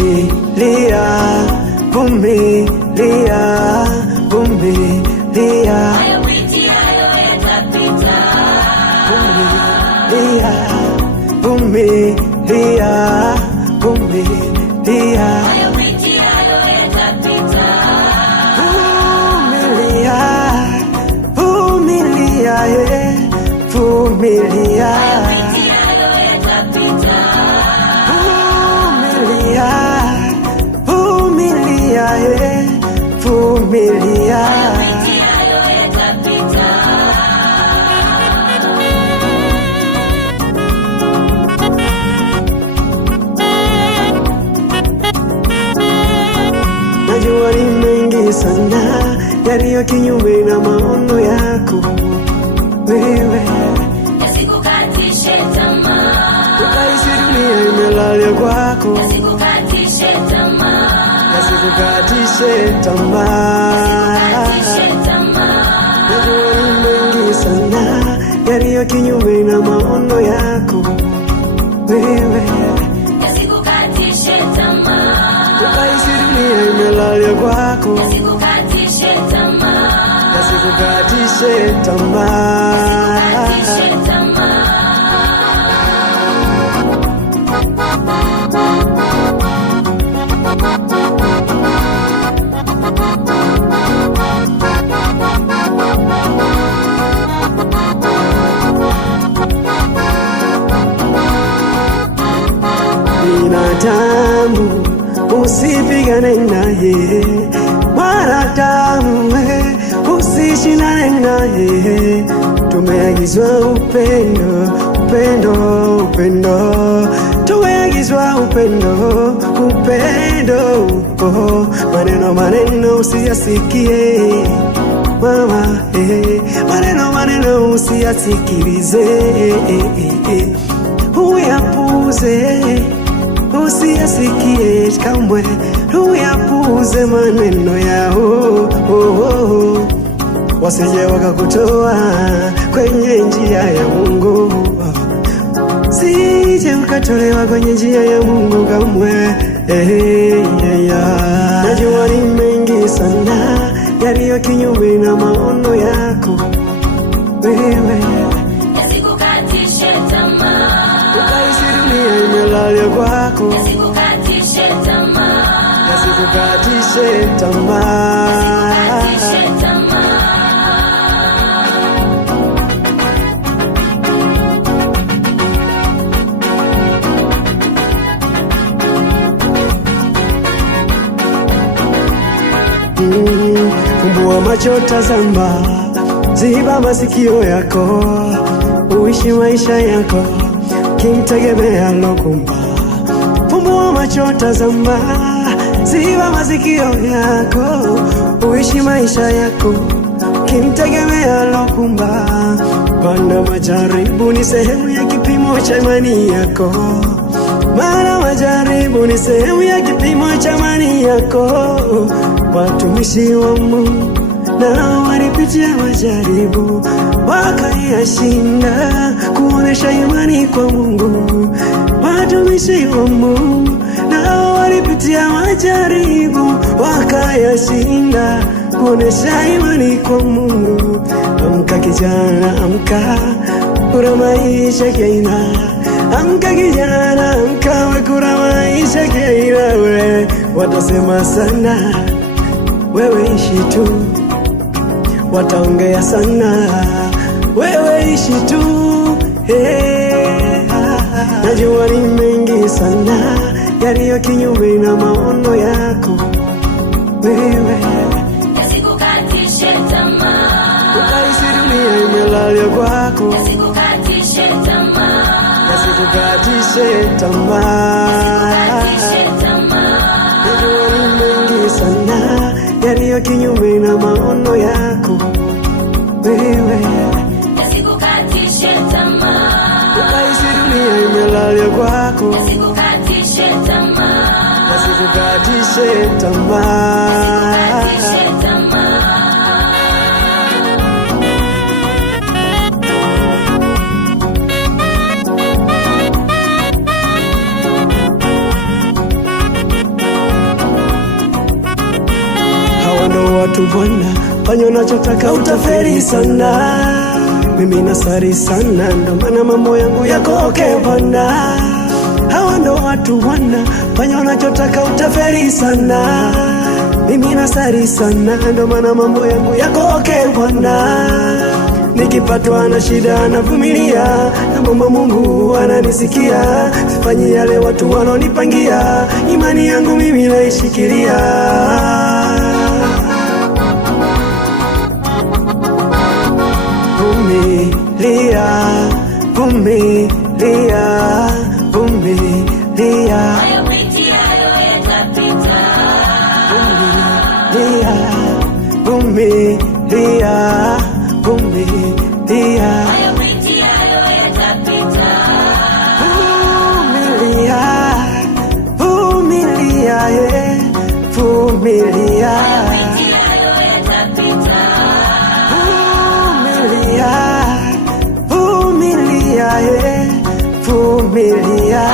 vumilia, vumilia, vumilia. Hayo wiki hayo yatapita. Vumilia, vumilia, vumilia. Hayo wiki hayo yatapita. Vumilia, vumilia, vumilia. Hayo wiki hayo yatapita. Vumilia, vumilia, vumilia. Hayo wiki hayo yatapita. Najua ni mengi sana yaliyo kinyume na maono yako wewe, Yasikukatishe tamaa. ukahisi dunia imelalia kwako, Yasikukatishe tamaa. yasikukatishe tamaa. Yasikukatishe tamaa. Najua ni mengi sana yaliyo kinyume na maono yako wewe, Yasikukatishe tamaa. ukahisi dunia imelalia kwako, Yasikukatishe tamaa. yasikukatishe tamaa. Yasikukatishe tamaa. Binadamu usipigane naye, mwanadamu usishindane naye. Tumeagizwa upendo, upendo, upendo. Tumeagizwa upendo, upendo. Oh, maneno maneno usiyasikie mama, maneno maneno usiyasikilize, uyapuze, usiyasikie kamwe, uyapuze maneno yao, wasije wakakutoa kwenye njia ya Mungu, sije ukatolewa kwenye njia ya Mungu kamwe. Najua ni mengi sana yaliyo kinyume na maono yako wewe, Yasikukatishe tamaa. ukahisi dunia imelalia kwako, Yasikukatishe tamaa. yasikukatishe tamaa. Yasikukatishe tamaa. Fumbua macho, tazama, ziba masikio yako, uishi maisha yako kimtegemea Lokumba. Fumbua macho, tazama, ziba masikio yako, uishi maisha yako kimtegemea Lokumba. Panda majaribu ni sehemu ya kipimo cha imani yako, maana majaribu ni sehemu ya kipimo cha imani yako. Watumishi wa Mungu nao walipitia majaribu wakayashinda, kuonesha imani kwa Mungu. Watumishi wa Mungu nao walipitia majaribu wakayashinda, kuonesha imani kwa Mungu. Amka kijana, amka, kura maisha keina. Amka kijana, amka, kura maisha keina. We watasema sana, wewe ishi tu, wataongea sana, wewe ishi tu. Najua ni mengi sana yaliyo kinyume na maono yako wewe, Yasikukatishe tamaa. ukahisi dunia imelalia kwako, Yasikukatishe tamaa. yasikukatishe tamaa. Yasikukatishe tamaa. Najua ni mengi sana yaliyo kinyume na maono yako wewe, Yasikukatishe tamaa. ukahisi dunia imelalia kwako, Yasikukatishe tamaa. yasikukatishe tamaa. Yasikukatishe tamaa. watu bwana, fanya unachotaka utaferi sana. Mimi nasari sana, ndo maana mambo yangu yako okay bwana. Hawa ndo watu bwana, fanya unachotaka utaferi sana. Mimi nasari sana, ndo maana mambo yangu yako okay bwana. Nikipatwa na shida navumilia, na mama Mungu ananisikia. Sifanyi yale watu wanonipangia, imani yangu mimi naishikilia. Vumilia, vumilia, vumilia. Hayo mitiayo yatapita. Vumilia, vumilia. Hayo mitiayo yatapita. Vumilia, vumilia, vumilia. Hayo mitiayo yatapita. Vumilia, vumilia, vumilia.